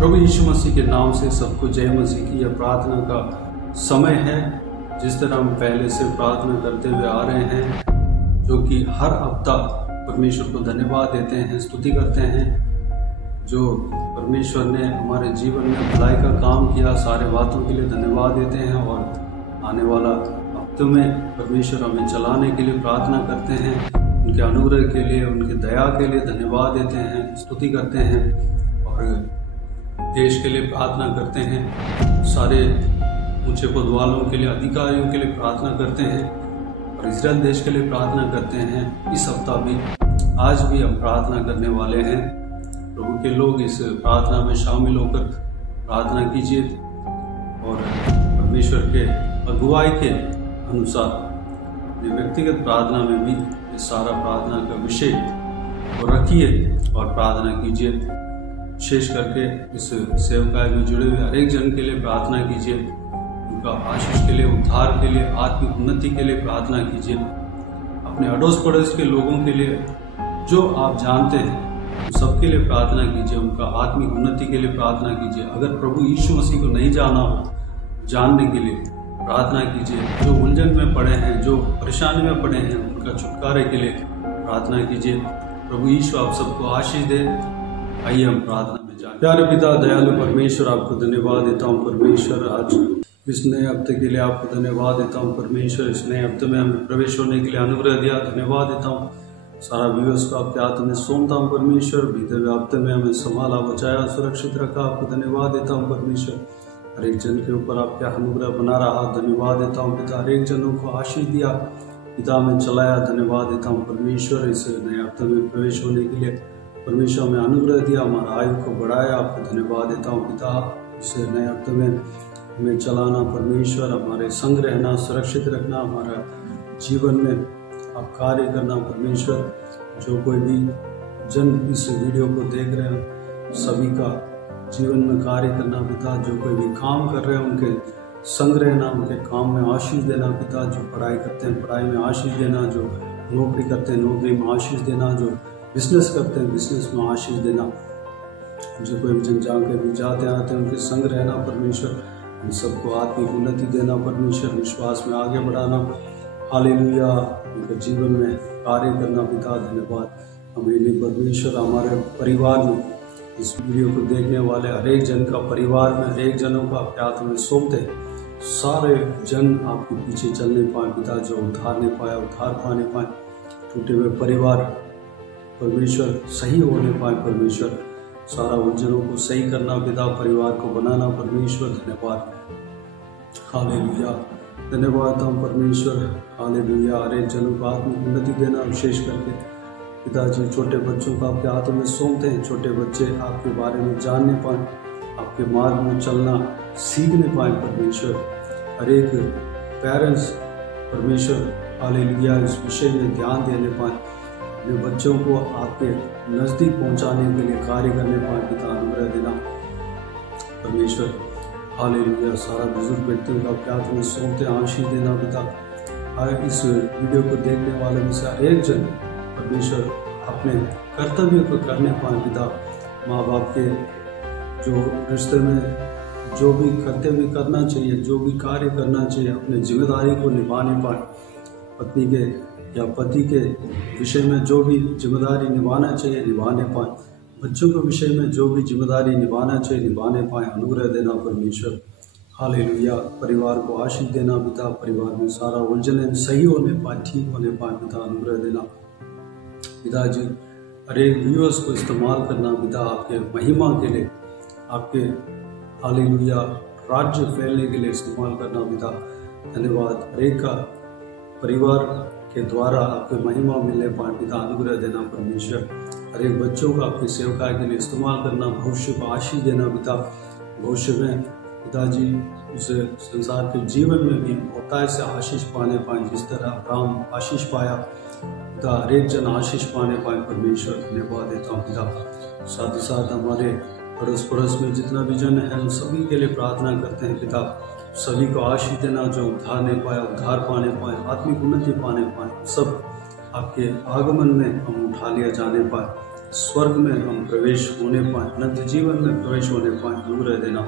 प्रभु यीशु मसीह के नाम से सबको जय मसीह की। यह प्रार्थना का समय है जिस तरह हम पहले से प्रार्थना करते हुए आ रहे हैं, जो कि हर हफ्ता परमेश्वर को धन्यवाद देते हैं, स्तुति करते हैं। जो परमेश्वर ने हमारे जीवन में भलाई का काम किया, सारे बातों के लिए धन्यवाद देते हैं और आने वाला हफ्ते में परमेश्वर हमें चलाने के लिए प्रार्थना करते हैं। उनके अनुग्रह के लिए, उनके दया के लिए धन्यवाद देते हैं, स्तुति करते हैं और देश के लिए प्रार्थना करते हैं। सारे ऊंचे पद वालों के लिए, अधिकारियों के लिए प्रार्थना करते हैं और इजराइल देश के लिए प्रार्थना करते हैं। इस हफ्ता भी, आज भी हम प्रार्थना करने वाले हैं। प्रभु के लोग इस प्रार्थना में शामिल होकर प्रार्थना कीजिए और परमेश्वर के अगुवाई के अनुसार अपने व्यक्तिगत प्रार्थना में भी ये सारा प्रार्थना का विषय को रखिए और प्रार्थना कीजिए। विशेष करके इस सेवकाई में जुड़े हुए हर एक जन के लिए प्रार्थना कीजिए, उनका आशीष के लिए, उद्धार के लिए, आत्मिक उन्नति के लिए प्रार्थना कीजिए। अपने अड़ोस पड़ोस के लोगों के लिए जो आप जानते हैं उन सबके लिए प्रार्थना कीजिए, उनका आत्मिक उन्नति के लिए प्रार्थना कीजिए। अगर प्रभु यीशु मसीह को नहीं जाना हो, जानने के लिए प्रार्थना कीजिए। जो उलझन में पड़े हैं, जो परेशानी में पड़े हैं, उनका छुटकारे के लिए प्रार्थना कीजिए। प्रभु यीशु आप सबको आशीष दे। आइए हम प्रार्थना में जाएं। प्यारे पिता, दयालु परमेश्वर, आपको धन्यवाद देता हूँ परमेश्वर। आज इस नए हफ्ते के लिए आपको धन्यवाद देता हूँ परमेश्वर। इस नए हफ्ते में हमें प्रवेश होने के लिए अनुग्रह दिया, धन्यवाद देता हूँ। सारा व्यूअर्स को आपके हाथ में सौंपता हूँ परमेश्वर। बीते हुए हफ्ते में हमें संभाला, बचाया, सुरक्षित रखा, आपको धन्यवाद देता हूँ परमेश्वर। हर एक जन के ऊपर आपका अनुग्रह बना रहा, धन्यवाद देता हूँ पिता। हर एक जनों को आशीष दिया पिता, में चलाया, धन्यवाद देता हूँ परमेश्वर। इस नए हफ्ते में प्रवेश होने के लिए परमेश्वर में अनुग्रह दिया, हमारा आयु को बढ़ाया, आपको धन्यवाद देता हूँ पिता। इस नए हफ्ते में हमें चलाना परमेश्वर, हमारे संग रहना, सुरक्षित रखना, हमारा जीवन में आप कार्य करना परमेश्वर। जो कोई भी जन इस वीडियो को देख रहे हैं, सभी का जीवन में कार्य करना पिता। जो कोई भी काम कर रहे हैं उनके संग रहना, उनके काम में आशीष देना पिता। जो पढ़ाई करते हैं पढ़ाई में आशीष देना, जो नौकरी करते हैं नौकरी में आशीष देना, जो बिजनेस करते हैं बिजनेस में आशीष देना। जो कोई जन जहाँ के भी जाते आते हैं उनके संग रहना परमेश्वर। हम सबको आत्मिक उन्नति देना परमेश्वर, विश्वास में आगे बढ़ाना। हालेलुया, उनके जीवन में कार्य करना पिता, धन्यवाद। हमें परमेश्वर हमारे परिवार में, इस वीडियो को देखने वाले हर एक जन का परिवार में हर एक जनों को आपके हाथ में सौंपते हैं। सारे जन आपके पीछे चलने पाए पिता, जो उद्धार नहीं पाया उद्धार पाने पाए। टूटे हुए परिवार परमेश्वर सही होने पाए परमेश्वर। सारा उलझनों को सही करना पिता, परिवार को बनाना परमेश्वर, धन्यवाद। हालेलुया, धन्यवाद हम परमेश्वर। हालेलुया, हर एक जनों को आत्मिक उन्नति देना। विशेष करके पिताजी छोटे बच्चों को आपके हाथों में सौंपते हैं। छोटे बच्चे आपके बारे में जानने पाए, आपके मार्ग में चलना सीखने पाए परमेश्वर। हर एक पेरेंट्स परमेश्वर हालेलुया इस विषय में ध्यान देने पाए, अपने बच्चों को आपके नज़दीक पहुंचाने के लिए कार्य करने पाए पिता, अनुग्रह देना परमेश्वर। हालेलुया, सारा बुजुर्ग व्यक्तियों को आपके हाथ में सौंपते हैं, आशीष देना पिता। हर इस वीडियो को देखने वाले में से हर एक जन परमेश्वर अपने कर्तव्य को करने पाए पिता। माँ बाप के जो रिश्ते में जो भी कर्तव्य करना चाहिए, जो भी कार्य करना चाहिए, अपने जिम्मेदारी को निभाने पाए। पत्नी के या पति के विषय में जो भी जिम्मेदारी निभाना चाहिए निभाने पाए। बच्चों के विषय में जो भी जिम्मेदारी निभाना चाहिए निभाने पाए, अनुग्रह देना परमेश्वर। हालेलुया, परिवार को आशीष देना पिता। परिवार में सारा उलझने सही होने पाए, ठीक होने पाए पिता, अनुग्रह देना पिताजी। हर एक व्यूअर्स को इस्तेमाल करना पिता, आपके महिमा के लिए, आपके हालेलुया राज्य फैलने के लिए इस्तेमाल करना पिता, धन्यवाद। हर एक का परिवार के द्वारा आपके महिमा मिलने पाए पिता, अनुग्रह देना परमेश्वर। हर एक बच्चों को आपकी सेवकाई के लिए इस्तेमाल करना, भविष्य को आशीष देना पिता। भविष्य में पिताजी इस संसार के जीवन में भी होता से आशीष पाने पाए, जिस तरह अब्राहम आशीष पाया पिता, हर एक जन आशीष पाने पाए परमेश्वर, धन्यवाद देता हूँ पिता। साथ ही साथ हमारे अड़ोस पड़ोस में जितना भी जन है उन सभी के लिए प्रार्थना करते हैं पिता। सभी को आशीष देना, जो उद्धार नहीं पाया उद्धार पाने पाए, आत्मिक उन्नति पाने पाए, सब आपके आगमन में हम उठा लिया जाने पाए। स्वर्ग में हम प्रवेश होने पाए, अनंत जीवन में प्रवेश होने पाए, अनुग्रह देना।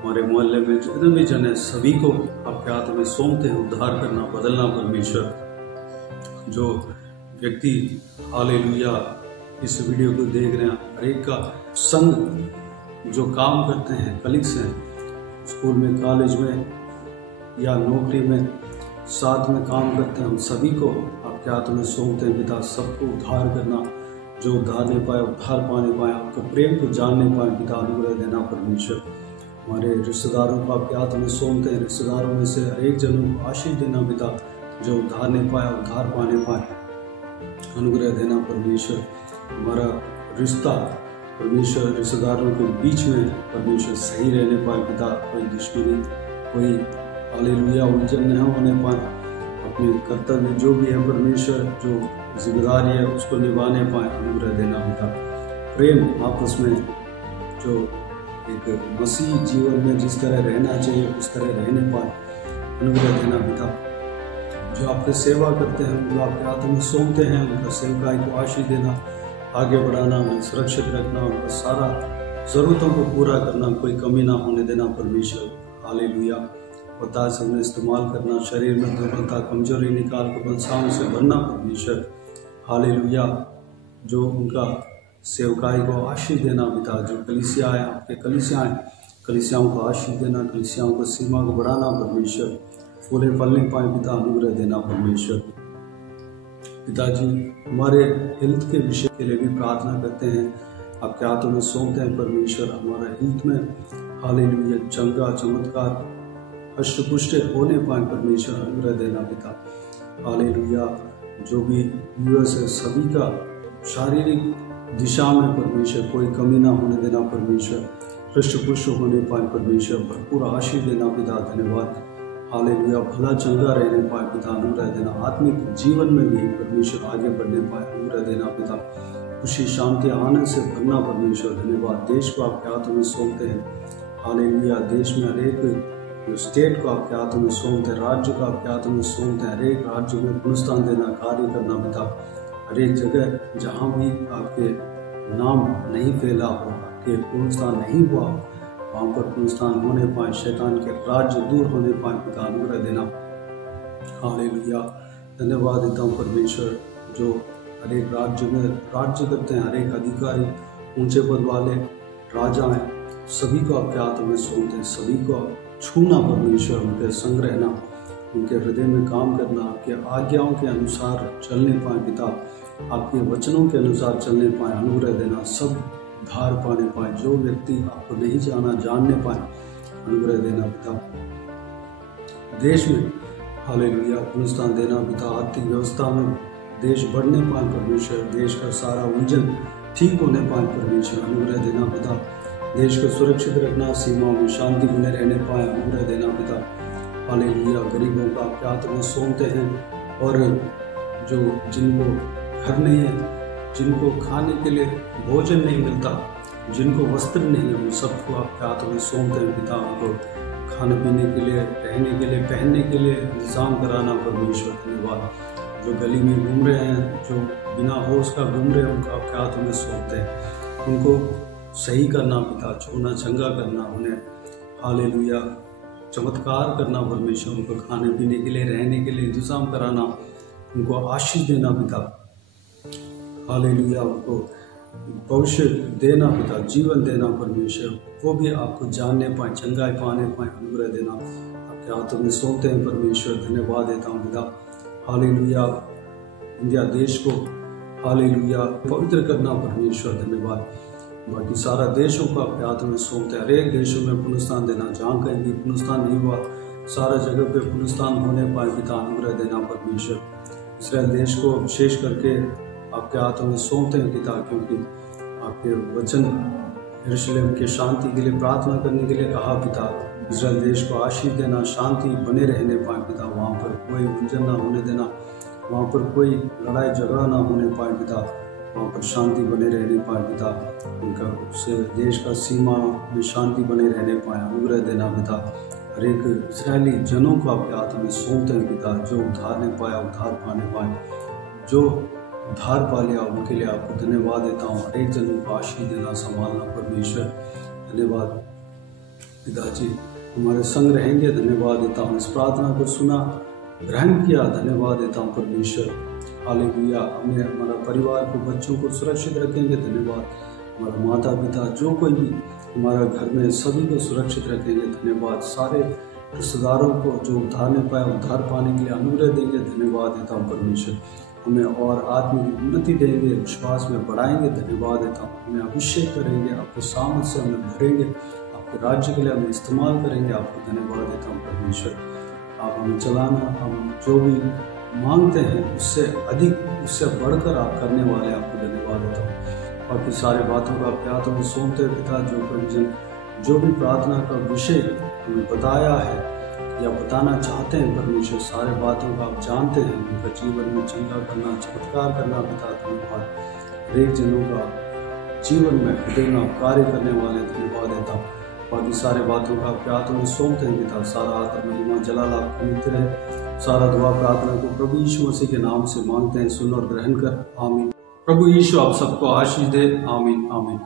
हमारे मोहल्ले में जितने भी जन है सभी को आपके हाथ में सौंपते हैं, उद्धार करना, बदलना परमेश्वर। जो व्यक्ति हालेलुया इस वीडियो को देख रहे हैं, हर एक का संग जो काम करते हैं, कलीग्स हैं, स्कूल में, कॉलेज में या नौकरी में साथ में काम करते हैं, हम सभी को आपके हाथ में सौंपते हैं पिता। सबको उद्धार करना, जो उद्धार नहीं पाए उद्धार पाने पाए, आपके प्रेम को जानने पाए पिता, अनुग्रह देना परमेश्वर। हमारे रिश्तेदारों को आपके हाथ में सौंपते हैं, रिश्तेदारों में से हर एक जनों को आशीष देना पिता, जो उद्धार नहीं पाया उद्धार पाने पाए, अनुग्रह देना परमेश्वर। हमारा रिश्ता परमेश्वर रिश्तेदारों के बीच में परमेश्वर सही रहने पाए पिता, कोई दुश्मनी, कोई हालेलुया उलझन न होने पाए, अपने कर्तव्य जो भी है परमेश्वर, जो जिम्मेदारी है उसको निभाने पाए, अनुग्रह देना पिता। प्रेम आपस में जो एक मसीह जीवन में जिस तरह रहना चाहिए उस तरह रहने पाए, अनुग्रह देना पिता। जो आपके सेवा करते हैं उनको आपके हाथों में सौंपते हैं, उनका सेवकाई को आशीष देना, आगे बढ़ाना, उन्हें सुरक्षित रखना, उनका सारा ज़रूरतों को पूरा करना, कोई कमी ना होने देना परमेश्वर। हालेलुया। बता से उन्हें इस्तेमाल करना, शरीर में दुर्बलता कमजोरी निकाल कर बलसाओं से भरना परमेश्वर। हालेलुया। जो उनका सेवकाई को आशीष देना पिता, जो कलीसिया है आपके कलीसियाओं को आशीष देना, कलीसियाओं को सीमा को बढ़ाना परमेश्वर, फूले फलने पाए पिता, अनुग्रह देना परमेश्वर। पिताजी हमारे हेल्थ के विषय के लिए भी प्रार्थना करते हैं, आपके हाथों में सौंपते हैं परमेश्वर। हमारा हेल्थ में हालेलुया चंगा चमत्कार हष्ट-पुष्ट होने पाए परमेश्वर, अनुग्रह देना पिता। हालेलुया। जो भी व्यूअर्स है सभी का शारीरिक दिशा में परमेश्वर कोई कमी ना होने देना परमेश्वर, हष्ट-पुष्ट होने पाए परमेश्वर, भरपूर आशीष देना पिता, धन्यवाद। हालेलुया। भला चंगा रहने पाए पिता, अनुग्रह देना। आत्मिक जीवन में भी परमेश्वर आगे बढ़ने पाए, अनुग्रह देना पिता। खुशी शांति आनंद से भरना परमेश्वर, धन्यवाद। देश को आपके हाथों में सौंपते हैं, हालेलुया। देश में हर एक स्टेट को आपके हाथों में सौंपते हैं, राज्य को आपके हाथों में सौंपते हैं, हर एक राज्य में पुनरुत्थान देना, कार्य करना पिता। हर एक जगह जहाँ भी आपके नाम नहीं फैला हो, आपके पुनरुत्थान नहीं हुआ हो, वहाँ पर पुनरुत्थान होने पाए, शैतान के राज्य दूर होने पाए पिता, अनुग्रह देना। हालेलुया। धन्यवाद देता हूँ परमेश्वर। जो हर एक राज्य में राज्य करते हैं, हर एक अधिकारी, ऊंचे पद वाले राजा हैं, सभी को आपके हाथों में सौंपते हैं, सभी को छूना परमेश्वर, उनके संग रहना, उनके हृदय में काम करना, आपके आज्ञाओं के अनुसार चलने पाए पिता, आपके वचनों के अनुसार चलने पाए, अनुग्रह देना। सब धार पाने पाए, जो व्यक्ति आपको नहीं जाना जानने पाए, अनुग्रह देना पिता। देश में हालेलुया पुनरुत्थान देना पिता, आर्थिक व्यवस्था में देश बढ़ने पाए परमेश्वर, देश का सारा उलझन ठीक होने पाए परमेश्वर, अनुग्रह देना पिता। देश को सुरक्षित रखना, सीमाओं में शांति बने रहने पाए, अनुग्रह देना पिता। हालेलुया। गरीबों का आपके हाथ में सौंपते हैं, और जो जिनको घर नहीं है, जिनको खाने के लिए भोजन नहीं मिलता, जिनको वस्त्र नहीं है, उन सबको आपके हाथों में सौंपते हैं पिता। उनको खाने पीने के लिए, रहने के लिए, पहनने के लिए इंतजाम कराना परमेश्वर, धन्यवाद। जो गली में घूम रहे हैं, जो बिना होश का घूम रहे हैं, उनको आपके हाथों में सौंपते हैं। उनको सही करना पिता, छूना चंगा करना, उन्हें हालेलुया चमत्कार करना परमेश्वर, उनको खाने पीने के लिए, रहने के लिए इंतजाम कराना, उनको आशीष देना पिता। हालेलुया। उनको भविष्य देना पिता, जीवन देना परमेश्वर, वो भी आपको जानने पाए, चंगाई पाने पाए, अनुग्रह देना। आपके हाथों में सौंपते हैं परमेश्वर, धन्यवाद देता हूँ पिता। हालेलुया। इंडिया देश को हालेलुया पवित्र करना परमेश्वर, धन्यवाद। बाकी सारा देशों को आपके हाथों में सौंपते हैं, हर एक देशों में पुनरुत्थान देना, जहाँ कहीं भी पुनरुत्थान नहीं हुआ सारा जगह पे पुनरुत्थान होने पाए पिता, अनुग्रह देना परमेश्वर। इसराइल देश को विशेष करके आपके हाथों में सौंपते हैं पिता, क्योंकि आपके वचन यरूशलेम के शांति के लिए प्रार्थना करने के लिए कहा पिता। इस्राएल देश को आशीष देना, शांति बने रहने पाए पिता, वहाँ पर कोई उलझन ना होने देना, वहाँ पर कोई लड़ाई झगड़ा ना होने पाए पिता, वहाँ पर शांति बने रहने पाए पिता। उनका उससे देश का सीमा में शांति बने रहने पाए, अनुग्रह देना पिता। हर एक इस्राएली जनों को आपके हाथों में सौंपते हैं पिता, जो उद्धार नहीं पाया उद्धार पाने पाए, जो उद्धार पा लिया, उनके लिए आपको धन्यवाद देता हूँ। हर एक जनों को आशीष देना, संभालना परमेश्वर। धन्यवाद पिताजी, हमारे संग रहेंगे। धन्यवाद देता हूँ, इस प्रार्थना को सुना, ग्रहण किया। धन्यवाद देता हूँ परमेश्वर। हालेलुया। हमें, हमारा परिवार को, बच्चों को सुरक्षित रखेंगे। धन्यवाद। हमारा माता पिता, जो कोई भी हमारा घर में, सभी को सुरक्षित रखेंगे। धन्यवाद। सारे रिश्तेदारों को जो उद्धार नहीं पाए, उद्धार पाने के लिए अनुग्रह देंगे। धन्यवाद देता हूँ परमेश्वर। हमें और आत्मिक उन्नति देंगे, विश्वास में बढ़ाएंगे। धन्यवाद देता हूँ। हमें अभिषेक करेंगे, आपके सामर्थ से हमें भरेंगे, आपके राज्य के लिए हमें इस्तेमाल करेंगे। आपको धन्यवाद देता हूँ परमेश्वर। आप हमें चलाना, हम जो भी मांगते हैं उससे अधिक, उससे बढ़कर आप करने वाले, आपको धन्यवाद देता हूँ। बाकी सारे बातों का आपके हाथों में सौंपते हैं पिता। जो परिजन जो भी प्रार्थना का विषय हमें बताया है या बताना चाहते हैं परमेश्वर, सारे बातों का आप जानते हैं। उनका जीवन में चंगा करना, चमत्कार करना पिता। धन्यवाद। हर एक जनों का जीवन में, हृदय में आप कार्य करने वाले, धन्यवाद देता हूँ। बाकी सारे बातों का आपके हाथों में सौंपते हैं पिता। सारा आदर महिमा जलाल आपको मिलते रहे। सारा दुआ प्रार्थना को प्रभु यीशु मसीह के नाम से मांगते हैं, सुन और ग्रहण कर। आमीन। प्रभु यीशु आप सबको आशीष दे। आमीन आमीन।